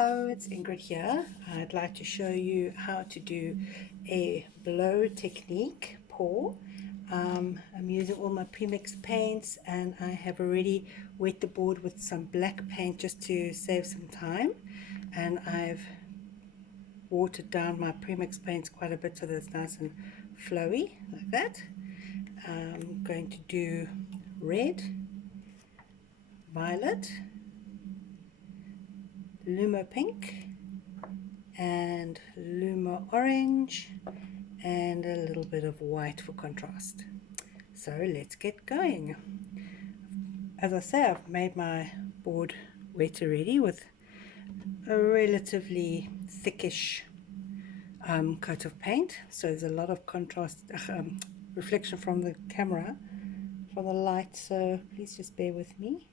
Hello, it's Ingrid here. I'd like to show you how to do a blow technique pour. I'm using all my premixed paints, and I have already wet the board with some black paint just to save some time, and I've watered down my premixed paints quite a bit so that it's nice and flowy like that. I'm going to do red, violet, Lumo pink, and Lumo orange, and a little bit of white for contrast. So let's get going. As I say, I've made my board wet already with a relatively thickish coat of paint, so there's a lot of contrast, reflection from the camera, from the light, so please just bear with me.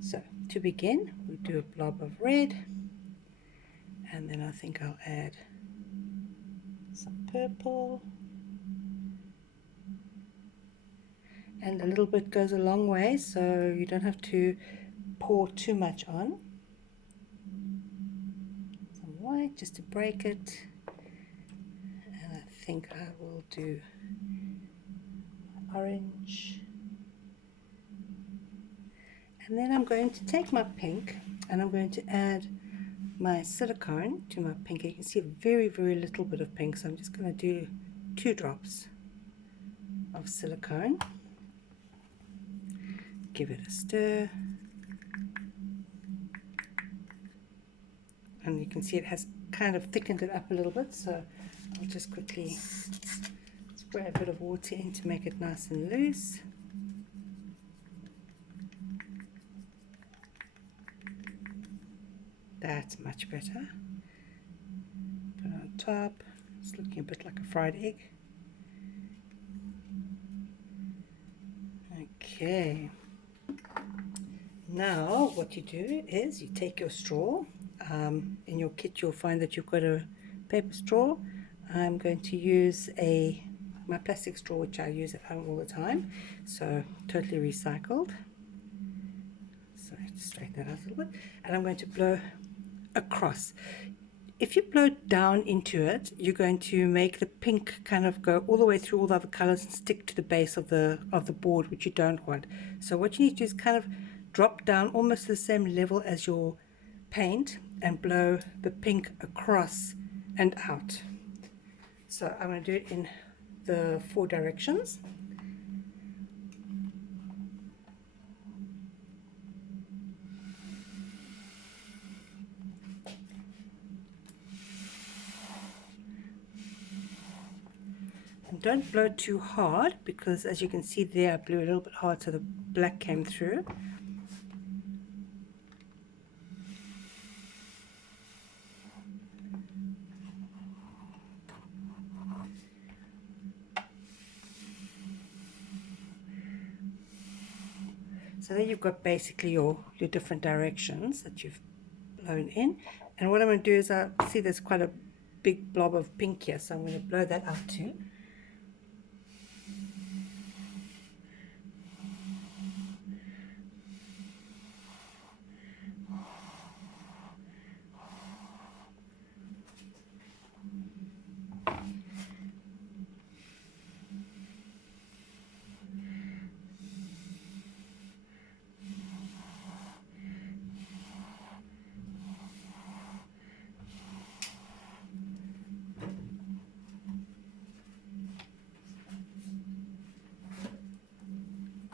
So to begin, we do a blob of red, and then I think I'll add some purple, and a little bit goes a long way, so you don't have to pour too much on. Some white just to break it, and I think I will do orange, and then I'm going to take my pink and I'm going to add my silicone to my pink. You can see a very little bit of pink, so I'm just going to do 2 drops of silicone, give it a stir, and you can see it has kind of thickened it up a little bit, so I'll just quickly spray a bit of water in to make it nice and loose. That's much better. Put it on top. It's looking a bit like a fried egg. Okay. Now what you do is you take your straw. In your kit you'll find that you've got a paper straw. I'm going to use my plastic straw, which I use at home all the time, so totally recycled. Sorry, just straighten that out a little bit. And I'm going to blow across. If you blow down into it, you're going to make the pink kind of go all the way through all the other colors and stick to the base of the board, which you don't want. So what you need to do is kind of drop down almost to the same level as your paint and blow the pink across and out. So I'm going to do it in the 4 directions. And don't blow too hard, because as you can see there, I blew a little bit hard so the black came through. So there you've got basically your different directions that you've blown in. And what I'm going to do is, I see there's quite a big blob of pink here, so I'm going to blow that out too.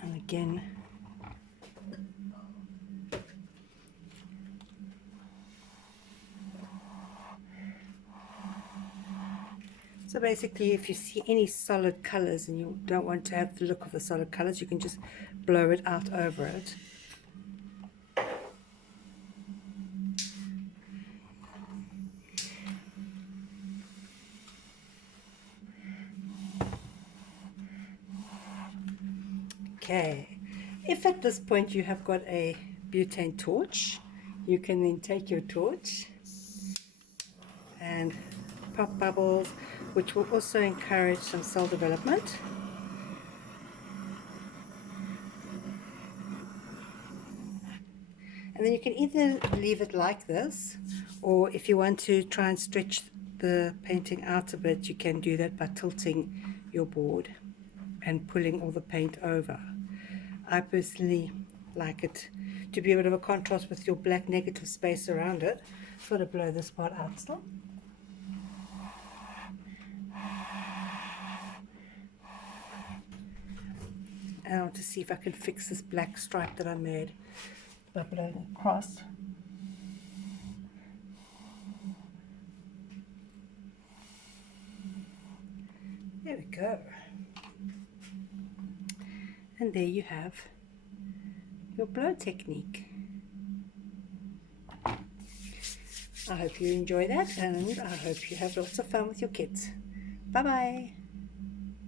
And again, so basically if you see any solid colors and you don't want to have the look of the solid colors, you can just blow it out over it. Okay, if at this point you have got a butane torch, you can then take your torch and pop bubbles, which will also encourage some cell development. And then you can either leave it like this, or if you want to try and stretch the painting out a bit, you can do that by tilting your board and pulling all the paint over. I personally like it to be a bit of a contrast with your black negative space around it. Sort of blow this part out still. And I want to see if I can fix this black stripe that I made by blowing across. There we go. And there you have your blow technique. I hope you enjoy that, and I hope you have lots of fun with your kids. Bye bye.